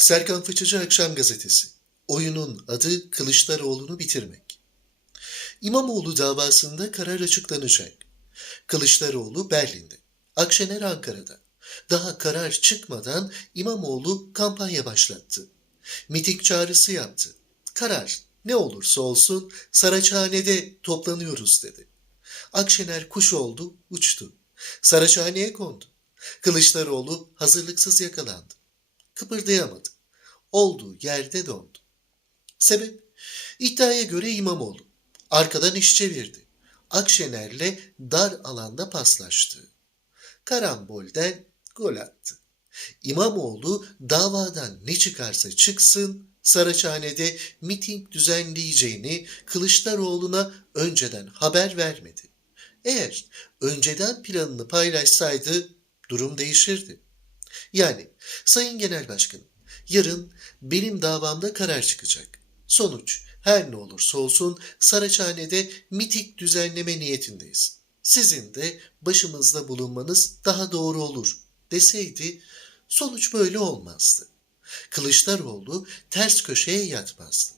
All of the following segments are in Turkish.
Serkan Fıçıcı Akşam Gazetesi. Oyunun adı Kılıçdaroğlu'nu bitirmek. İmamoğlu davasında karar açıklanacak. Kılıçdaroğlu Berlin'de. Akşener Ankara'da. Daha karar çıkmadan İmamoğlu kampanya başlattı. Miting çağrısı yaptı. Karar ne olursa olsun Saraçhane'de toplanıyoruz dedi. Akşener kuş oldu, uçtu. Saraçhane'ye kondu. Kılıçdaroğlu hazırlıksız yakalandı. Kıpırdayamadı. Olduğu yerde dondu. Sebep? İddiaya göre İmamoğlu. Arkadan iş çevirdi. Akşener'le dar alanda paslaştı. Karambolden gol attı. İmamoğlu davadan ne çıkarsa çıksın Saraçhane'de miting düzenleyeceğini Kılıçdaroğlu'na önceden haber vermedi. Eğer önceden planını paylaşsaydı durum değişirdi. Yani Sayın Genel Başkanım yarın benim davamda karar çıkacak. Sonuç her ne olursa olsun Saraçhane'de miting düzenleme niyetindeyiz. Sizin de başımızda bulunmanız daha doğru olur deseydi sonuç böyle olmazdı. Kılıçdaroğlu ters köşeye yatmazdı.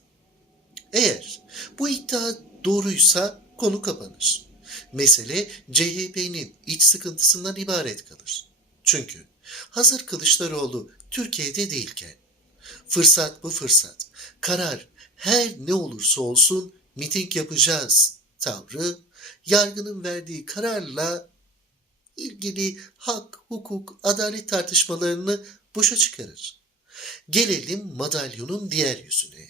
Eğer bu iddia doğruysa konu kapanır. Mesele CHP'nin iç sıkıntısından ibaret kalır. Çünkü hazır Kılıçdaroğlu Türkiye'de değilken fırsat bu fırsat. Karar her ne olursa olsun miting yapacağız tavrı yargının verdiği kararla ilgili hak, hukuk, adalet tartışmalarını boşa çıkarır. Gelelim madalyonun diğer yüzüne.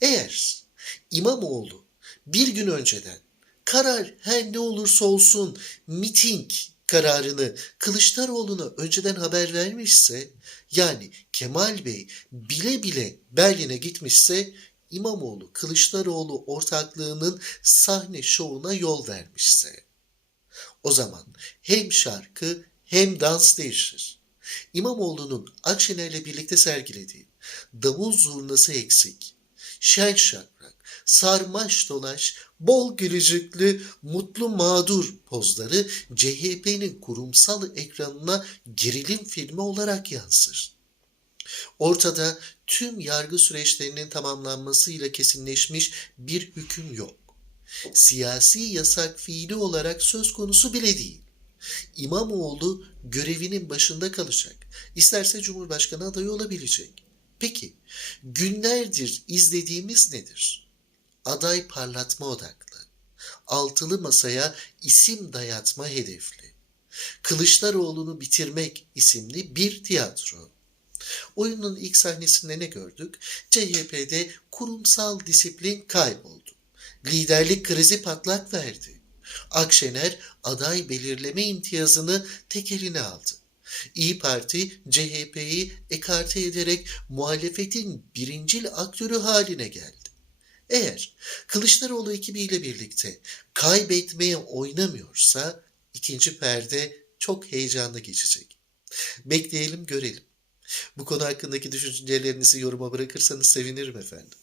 Eğer İmamoğlu bir gün önceden karar her ne olursa olsun miting kararını Kılıçdaroğlu'na önceden haber vermişse yani Kemal Bey bile bile Berlin'e gitmişse İmamoğlu Kılıçdaroğlu ortaklığının sahne şovuna yol vermişse o zaman hem şarkı hem dans değişir. İmamoğlu'nun Akşener'le birlikte sergilediği davul zurnası eksik, şen şakrak, sarmaş dolaş, bol gülücüklü, mutlu mağdur pozları CHP'nin kurumsal ekranına gerilim filmi olarak yansır. Ortada tüm yargı süreçlerinin tamamlanmasıyla kesinleşmiş bir hüküm yok. Siyasi yasak fiili olarak söz konusu bile değil. İmamoğlu görevinin başında kalacak. İsterse Cumhurbaşkanı adayı olabilecek. Peki günlerdir izlediğimiz nedir? Aday parlatma odaklı. Altılı masaya isim dayatma hedefli. Kılıçdaroğlu'nu bitirmek isimli bir tiyatro. Oyunun ilk sahnesinde ne gördük? CHP'de kurumsal disiplin kayboldu. Liderlik krizi patlak verdi. Akşener aday belirleme imtiyazını tek eline aldı. İyi Parti CHP'yi ekarte ederek muhalefetin birincil aktörü haline geldi. Eğer Kılıçdaroğlu ekibiyle birlikte kaybetmeye oynamıyorsa ikinci perde çok heyecanlı geçecek. Bekleyelim görelim. Bu konu hakkındaki düşüncelerinizi yoruma bırakırsanız sevinirim efendim.